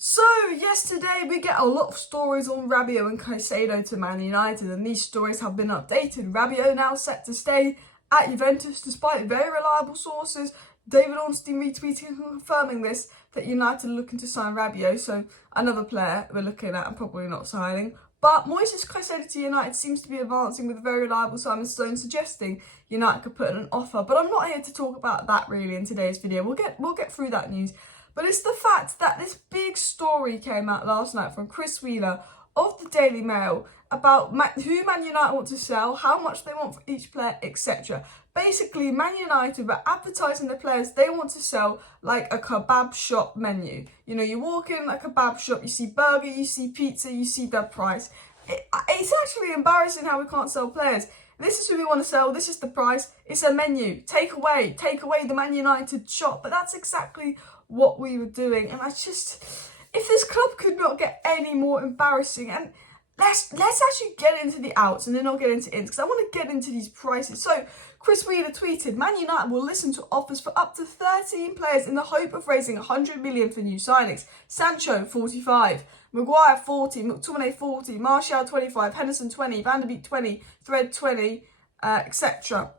So, yesterday we get a lot of stories on Rabiot and Caicedo to Man United, and these stories have been updated. Rabiot now set to stay at Juventus despite very reliable sources. David Ornstein retweeting and confirming this, that United are looking to sign Rabiot, so another player we're looking at and probably not signing. But Moises Caicedo to United seems to be advancing with a very reliable Simon Stone suggesting United could put in an offer. But I'm not here to talk about that really in today's video. We'll get through that news. But it's the fact that this big story came out last night from Chris Wheeler of the Daily Mail about who Man United want to sell, how much they want for each player, etc. Basically, Man United were advertising the players they want to sell like a kebab shop menu. You know, you walk in a kebab shop, you see burger, you see pizza, you see the price. It's actually embarrassing how we can't sell players. This is who we want to sell, this is the price, it's a menu. Take away the Man United shop. But that's exactly what we were doing. And if this club could not get any more embarrassing, and let's actually get into the outs and then I'll get into ins, because I want to get into these prices. So Chris Wheeler tweeted, Man United will listen to offers for up to 13 players in the hope of raising 100 million for new signings. Sancho 45, Maguire 40, McTomminay 40, Martial 25, Henderson 20, Van der Beek 20, Thread 20, etc.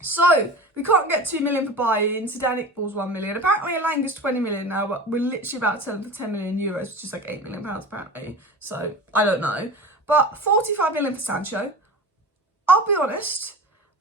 So, we can't get 2 million for buy-in, Zidane Iqbal's 1 million. Apparently, Elanga's 20 million now, but we're literally about to sell him for 10 million euros, which is like £8 million apparently. So, I don't know. But 45 million for Sancho. I'll be honest,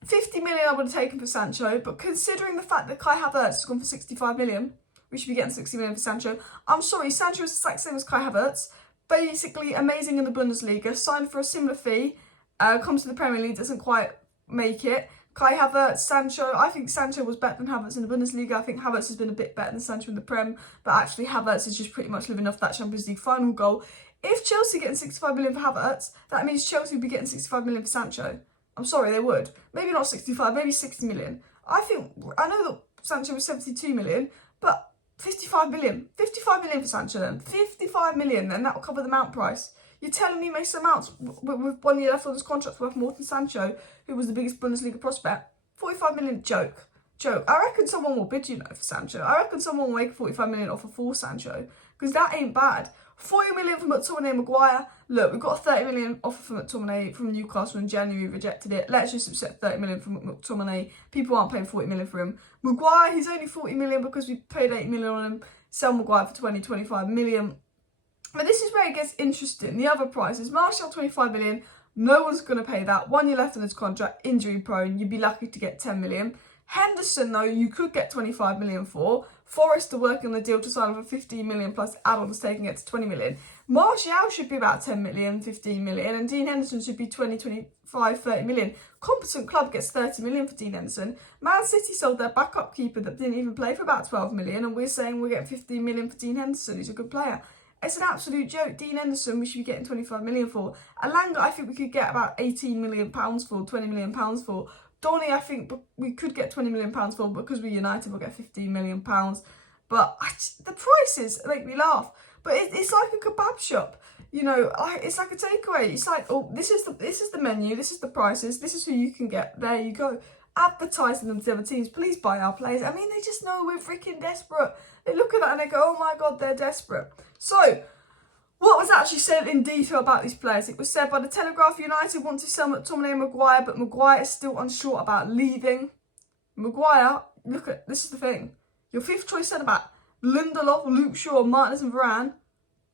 50 million I would have taken for Sancho, but considering the fact that Kai Havertz has gone for 65 million, we should be getting 60 million for Sancho. I'm sorry, Sancho is the same as Kai Havertz. Basically, amazing in the Bundesliga, signed for a similar fee, comes to the Premier League, doesn't quite make it. Kai Havertz, Sancho, I think Sancho was better than Havertz in the Bundesliga. I think Havertz has been a bit better than Sancho in the Prem, but actually Havertz is just pretty much living off that Champions League final goal. If Chelsea getting 65 million for Havertz, that means Chelsea would be getting 65 million for Sancho. I'm sorry, they would. Maybe not 65, maybe 60 million. I know that Sancho was 72 million, but 55 million for Sancho then. 55 million, then that will cover the Mount price. You're telling me Mason Mount's with 1 year left on his contract worth more than Sancho, who was the biggest Bundesliga prospect? 45 million, joke. I reckon someone will bid, for Sancho. I reckon someone will make a 45 million offer for Sancho, because that ain't bad. 40 million for McTomminay and Maguire. Look, we've got a 30 million offer for McTomminay from Newcastle in January, rejected it. Let's just accept 30 million from McTomminay. People aren't paying 40 million for him. Maguire, he's only 40 million because we paid 8 million on him. Sell Maguire for 25 million. But this is where it gets interesting. The other prices, Martial 25 million, no one's going to pay that. 1 year left on his contract, injury prone, you'd be lucky to get 10 million. Henderson, though, you could get 25 million for. Forest are working on the deal to sign for 15 million plus add-ons, taking it to 20 million. Martial should be about 10 million, 15 million, and Dean Henderson should be 20, 25, 30 million. Competent club gets 30 million for Dean Henderson. Man City sold their backup keeper that didn't even play for about 12 million, and we're saying we're getting 15 million for Dean Henderson, who's a good player. It's an absolute joke. Dean Henderson, we should be getting 25 million for. Elanga, I think we could get about 18 million pounds for, 20 million pounds for. Donny, I think we could get 20 million pounds for, because we're United, we'll get 15 million pounds. But the prices make me laugh. But it's like a kebab shop. It's like a takeaway. It's like, oh, this is the menu, this is the prices, this is who you can get. There you go. Advertising them to other teams. Please buy our players. I mean, they just know we're freaking desperate. They look at that and they go, oh my God, they're desperate. So, what was actually said in detail about these players? It was said by the Telegraph, United want to sell McTomminay and Maguire, but Maguire is still unsure about leaving. Maguire, this is the thing. Your fifth choice centre-back, Lindelof, Luke Shaw, Martinez and Varane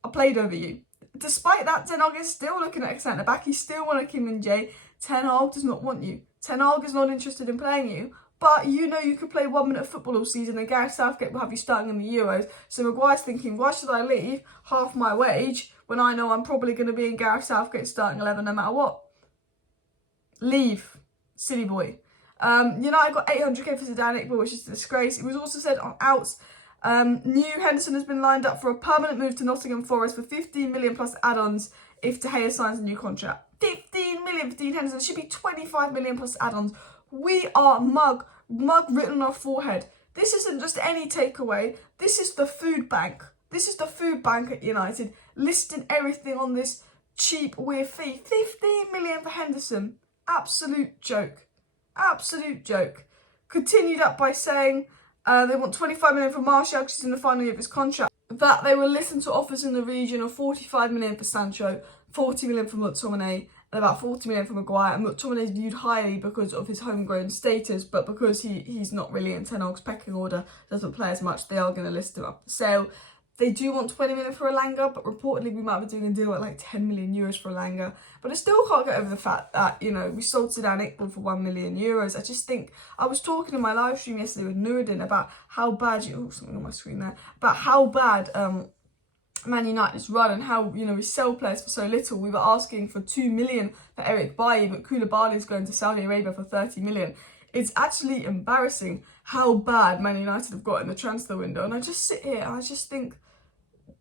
are played over you. Despite that, Ten Hag is still looking at a centre-back. He still wants Kim Min-jae. Ten Hag does not want you. Ten Hag is not interested in playing you. But you could play 1 minute of football all season and Gareth Southgate will have you starting in the Euros. So Maguire's thinking, why should I leave half my wage when I know I'm probably going to be in Gareth Southgate's starting 11 no matter what? Leave. Silly boy. United got 800k for Zidane Iqbal, which is a disgrace. It was also said on outs, New Henderson has been lined up for a permanent move to Nottingham Forest for 15 million plus add-ons if De Gea signs a new contract. 15 million for Dean Henderson. It should be 25 million plus add-ons. We are mug written on our forehead. This isn't just any takeaway. This is the food bank. This is the food bank at United, listing everything on this cheap, weird fee. 15 million for Henderson. Absolute joke. Absolute joke. Continued up by saying they want 25 million for Martial because he's in the final year of his contract. that they will listen to offers in the region of 45 million for Sancho, 40 million for McTomminay, and about 40 million for Maguire. And McTominay is viewed highly because of his homegrown status, but because he's not really in Ten Hag's pecking order, doesn't play as much, they are going to list him up for sale. They do want 20 million for Elanga, but reportedly we might be doing a deal at like 10 million euros for Elanga. But I still can't get over the fact that, you know, we sold Zidane Iqbal for 1 million euros. I just think, I was talking in my live stream yesterday with Nuruddin about how bad, something on my screen there, about how bad Man United's run and how, you know, we sell players for so little. We were asking for 2 million for Eric Bailly, but Koulibaly is going to Saudi Arabia for 30 million. It's actually embarrassing how bad Man United have got in the transfer window. And I just sit here and I just think,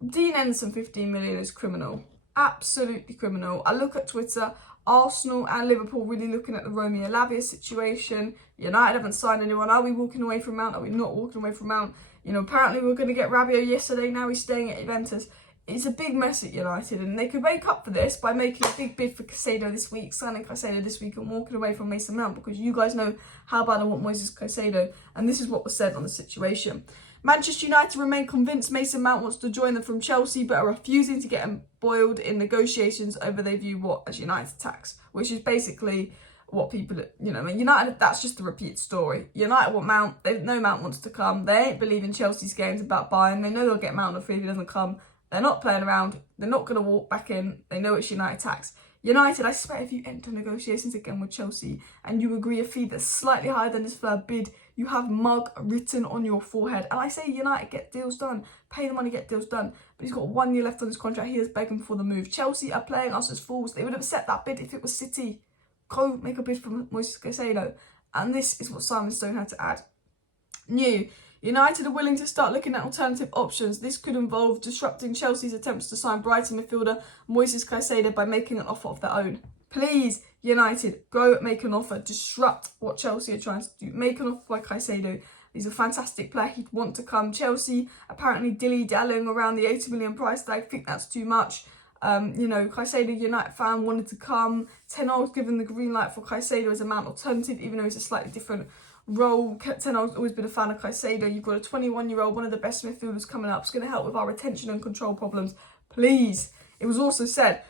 Dean Henderson 15 million is criminal. Absolutely criminal. I look at Twitter, Arsenal and Liverpool really looking at the Romeo Lavia situation. United haven't signed anyone. Are we walking away from Mount? Are we not walking away from Mount? You know, apparently we were going to get Rabiot yesterday. Now he's staying at Juventus. It's a big mess at United, and they could make up for this by making a big bid for Caicedo this week, signing Caicedo this week and walking away from Mason Mount, because you guys know how bad I want Moises Caicedo, and this is what was said on the situation. Manchester United remain convinced Mason Mount wants to join them from Chelsea, but are refusing to get embroiled in negotiations over they view what as United tax, which is basically what people, you know, United, that's just a repeat story. United want Mount, they know Mount wants to come, they ain't believing Chelsea's games about Bayern, they know they'll get Mount on free if he doesn't come, they're not playing around, they're not going to walk back in, they know it's United tax. United, I swear, if you enter negotiations again with Chelsea and you agree a fee that's slightly higher than his third bid, you have mug written on your forehead. And I say United, get deals done. Pay the money, get deals done. But he's got 1 year left on his contract. He is begging for the move. Chelsea are playing us as fools. They would have set that bid if it was City. Go make a bid for Moises Caicedo. And this is what Simon Stone had to add. New. United are willing to start looking at alternative options. This could involve disrupting Chelsea's attempts to sign Brighton midfielder Moises Caicedo by making an offer of their own. Please, United, go make an offer. Disrupt what Chelsea are trying to do. Make an offer by Caicedo. He's a fantastic player. He'd want to come. Chelsea apparently dilly-dallying around the 80 million price tag. I think that's too much. You know, Caicedo, United fan, wanted to come. Ten Hag was given the green light for Caicedo as a Mount alternative, even though he's a slightly different role. Ten Hag's always been a fan of Caicedo. You've got a 21-year-old, one of the best midfielders coming up. It's going to help with our retention and control problems. Please. It was also said,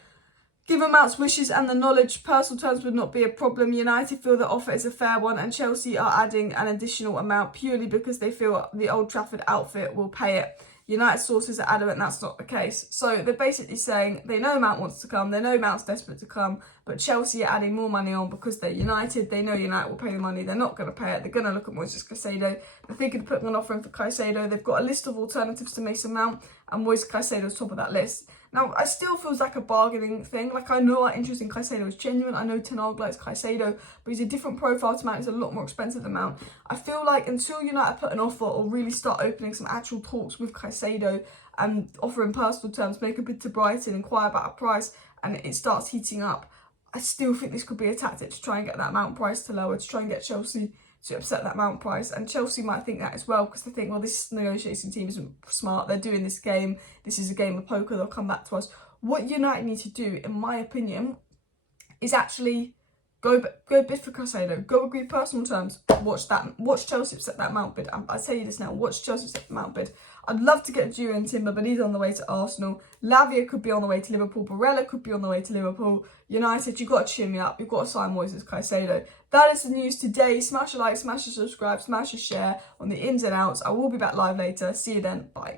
given Mount's wishes and the knowledge, personal terms would not be a problem. United feel the offer is a fair one, and Chelsea are adding an additional amount purely because they feel the Old Trafford outfit will pay it. United sources are adamant that's not the case. So they're basically saying they know Mount wants to come, they know Mount's desperate to come, but Chelsea are adding more money on because they're United. They know United will pay the money. They're not going to pay it. They're going to look at Moises Caicedo. They're thinking of putting an offer in for Caicedo. They've got a list of alternatives to Mason Mount, and Moises Caicedo's top of that list. Now, it still feels like a bargaining thing. Like, I know our interest in Caicedo is genuine. I know Ten Hag likes Caicedo, but he's a different profile to Mount. He's a lot more expensive than Mount. I feel like until United put an offer or really start opening some actual talks with Caicedo and offering personal terms, make a bid to Brighton, inquire about a price, and it starts heating up, I still think this could be a tactic to try and get that Mount price to lower, to try and get Chelsea to upset that Mount price. And Chelsea might think that as well, because they think, well, this negotiating team isn't smart. They're doing this game. This is a game of poker. They'll come back to us. What United need to do, in my opinion, is actually go bid for Caicedo. Go agree personal terms. Watch Chelsea upset that Mount bid. I tell you this now. Watch Chelsea upset the Mount bid. I'd love to get Jurriën Timber, but he's on the way to Arsenal. Lavia could be on the way to Liverpool. Barella could be on the way to Liverpool. United, you've got to cheer me up. You've got to sign Moises Caicedo. That is the news today. Smash a like, smash a subscribe, smash a share on the ins and outs. I will be back live later. See you then. Bye.